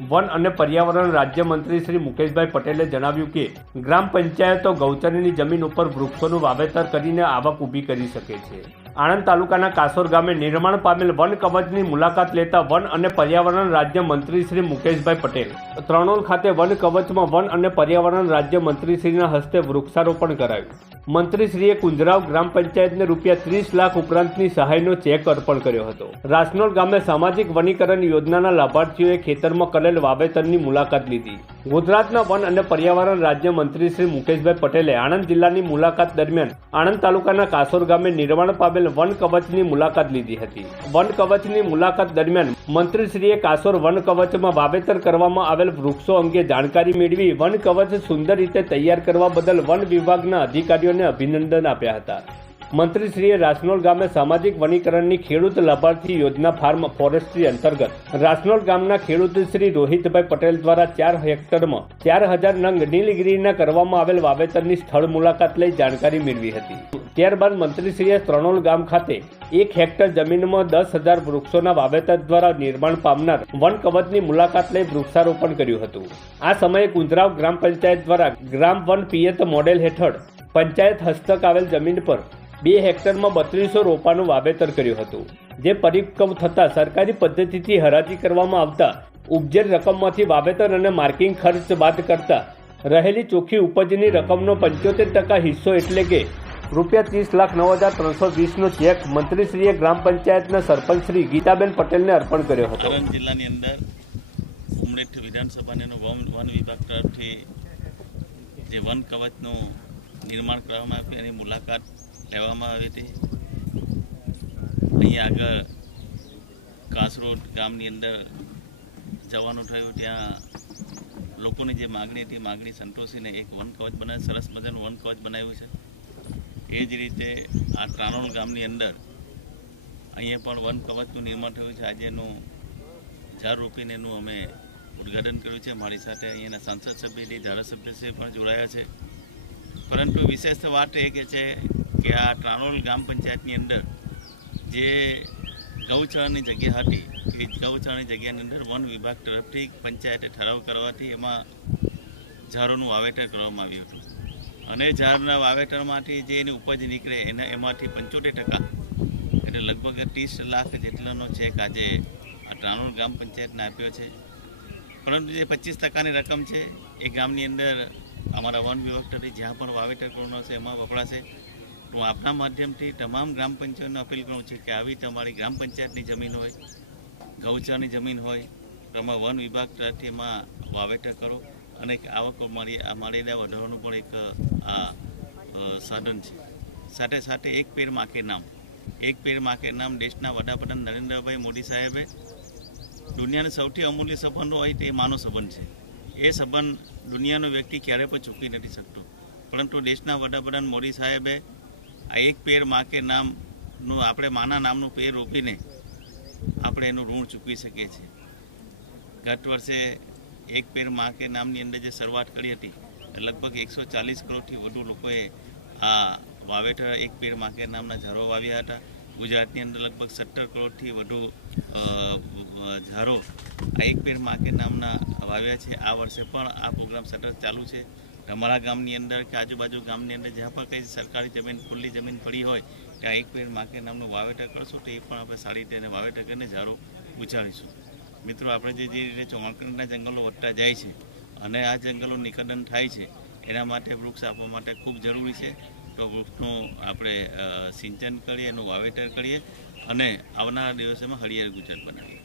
One અને પર્યાવરણ રાજ્યમંત્રી શ્રી મુકેશભાઈ પટેલે જણાવ્યું કે, ગ્રામ પંચાયતો ગૌચરની જમીન ઉપર વૃક્ષોનું વાવેતર કરીને આવક ઊભી કરી શકે છે. આણંદ તાલુકાના કાસોર ગામે નિર્માણ પામેલ વન કવચની મુલાકાત લેતા વન અને પર્યાવરણ રાજ્ય મંત્રી શ્રી મુકેશભાઈ પટેલ ત્રણોલ ખાતે વન કવચમાં વન અને પર્યાવરણ રાજ્ય મંત્રીશ્રીના હસ્તે વૃક્ષારોપણ કરાયું. મંત્રીશ્રીએ કુંજરાવ ગ્રામ પંચાયતને રૂપિયા ત્રીસ લાખ ઉપરાંતની સહાયનો ચેક અર્પણ કર્યો હતો. રાસનોલ ગામે સામાજિક વનીકરણ યોજનાના લાભાર્થીઓએ ખેતરમાં કરેલ વાવેતરની મુલાકાત લીધી. ગુજરાતના વન અને પર્યાવરણ રાજ્ય મંત્રી શ્રી મુકેશભાઈ પટેલે આણંદ જિલ્લાની મુલાકાત દરમિયાન આણંદ તાલુકાના કાસોર ગામે નિર્માણ પામેલ વન કવચની મુલાકાત લીધી હતી. વન કવચની મુલાકાત દરમિયાન મંત્રીશ્રીએ કાસોર વન કવચમાં વાવેતર કરવામાં આવેલ વૃક્ષો અંગે જાણકારી મેળવી વન કવચ સુંદર રીતે તૈયાર કરવા બદલ વન વિભાગના અધિકારીઓને અભિનંદન આપ્યા હતા. મંત્રીશ્રીએ રાસનોલ ગામે સામાજિક વનીકરણની ખેડૂત લાભાર્થી યોજના ફાર્મ ફોરેસ્ટ્રી અંતર્ગત રાસનોલ ગામના ખેડૂત શ્રી રોહિતભાઈ પટેલ દ્વારા ચાર હેક્ટરમાં ચાર હજાર નંગ નીલગીરીના કરવામાં આવેલ વાવેતરની સ્થળ મુલાકાત લઈ જાણકારી મેળવી હતી. ત્યારબાદ મંત્રીશ્રીએ ત્રણોલ ગામ ખાતે એક હેક્ટર જમીનમાં દસ હજાર વૃક્ષોના વાવેતર દ્વારા નિર્માણ પામનાર વન કવચની મુલાકાત લઈ વૃક્ષારોપણ કર્યું હતું. આ સમયે કુંજરાવ ગ્રામ પંચાયત દ્વારા ગ્રામ વન પિયત મોડેલ હેઠળ પંચાયત હસ્તક આવેલ જમીન પર બે હેક્ટરમાં બત્રીસો રોપાનું વાવેતર કર્યું હતું. જે પરિપક્વ થતાં સરકારી પદ્ધતિથી હરાજી કરવામાં આવતા ઉપજેર રકમમાંથી વાવેતર અને માર્કિંગ ખર્ચ બાદ કરતા રહેલી ચોખ્ખી ઉપજની રકમનો પંચોતેર ટકા હિસ્સો એટલે કે રૂપિયા ત્રીસ લાખ નવ હજાર ત્રણસો વીસનો ચેક મંત્રીશ્રીએ ગ્રામ પંચાયતના સરપંચ શ્રી ગીતાબેન પટેલને અર્પણ કર્યો હતો. જિલ્લાની અંદર વિધાનસભાની વન વિભાગ તરફથી જે વન કવચનું નિર્માણ કરવામાં આવ્યું એની મુલાકાત લેવામાં આવી હતી. અહીં આગળ કાસરોડ ગામની અંદર જવાનું થયું. ત્યાં લોકોની જે માગણી હતી, માગણી સંતોષીને એક વન કવચ બનાવ્યું સરસ મજાનું વન કવચ બનાવ્યું છે. એ જ રીતે આ ત્રાણોલ ગામની અંદર અહીંયા પણ વન કવચનું નિર્માણ થયું છે. આજે એનું ઝાડ રોપીને એનું અમે ઉદ્ઘાટન કર્યું છે. મારી સાથે અહીંયાના સાંસદ સભ્યની ધારાસભ્યશ્રી પણ જોડાયા છે. પરંતુ વિશેષ વાત એ કે છે કે આ ત્રાણોલ ગ્રામ પંચાયતની અંદર જે ગૌચાળાની જગ્યા હતી, એ ગૌચાળાની જગ્યાની અંદર વન વિભાગ તરફથી પંચાયતે ઠરાવ કરવાથી એમાં ઝાડોનું વાવેતર કરવામાં આવ્યું હતું. અને ઝાડના વાવેતરમાંથી જે એની ઉપજ નીકળે એના, એમાંથી પંચોતેર ટકા એટલે લગભગ ત્રીસ લાખ જેટલાનો ચેક આજે આ ટ્રાણોલ ગ્રામ પંચાયતને આપ્યો છે. પરંતુ જે પચીસ ટકાની રકમ છે, એ ગામની અંદર અમારા વન વિભાગ તરફથી જ્યાં પણ વાવેતર કરવાનું છે, એમાં વપરાશે. હું આપના માધ્યમથી તમામ ગ્રામ પંચાયતને અપીલ કરું છું કે આવી તમારી ગ્રામ પંચાયતની જમીન હોય, ગૌચાની જમીન હોય, તમે વન વિભાગ તરફથી એમાં વાવેતર કરો અને એક આવક મારી આ માળીને વધારવાનું પણ એક, આ સાધન છે. સાથે સાથે એક પેર માકે નામ. એક પેર માકે નામ દેશના વડાપ્રધાન નરેન્દ્રભાઈ મોદી સાહેબે દુનિયાનો સૌથી અમૂલ્ય સંબંધો હોય તે માનો સંબંધ છે. એ સંબંધ દુનિયાનો વ્યક્તિ ક્યારે પણ ચૂકી નથી શકતો. પરંતુ દેશના વડાપ્રધાન મોદી સાહેબે આ એક પેડ માકે નામનું આપણે માના નામનું પેર રોપીને આપણે એનું ઋણ ચૂકવી શકીએ છીએ. ગત વર્ષે એક પેર મા કે નામની અંદર જે શરૂઆત કરી હતી લગભગ એકસો ચાલીસ કરોડથી વધુ લોકોએ આ વાવેતર એક પેર મા કે નામના ઝાડો વાવ્યા હતા. ગુજરાતની અંદર લગભગ સત્તર કરોડથી વધુ આ એક પેડ માકે નામના વાવ્યા છે. આ વર્ષે પણ આ પ્રોગ્રામ સતત ચાલુ છે. તમારા ગામની અંદર કે આજુબાજુ ગામની અંદર જ્યાં પણ કંઈ સરકારી જમીન, ખુલ્લી જમીન પડી હોય ત્યાં એક પેડ માકે નામનું વાવેતર કરશું, તો એ પણ આપણે સારી રીતે એને વાવેતર કરીને ઝાડો ઉછાળીશું. મિત્રો, આપણે જે જે રીતે ચોમાકરના જંગલો વધતા જાય છે અને આ જંગલો નિકંદન થાય છે એના માટે વૃક્ષ આપવા માટે ખૂબ જરૂરી છે તો વૃક્ષનું આપણે સિંચન કરીએ, એનું વાવેતર કરીએ અને આવનારા દિવસોમાં હરિયાળી ગુજરાત બનાવીએ.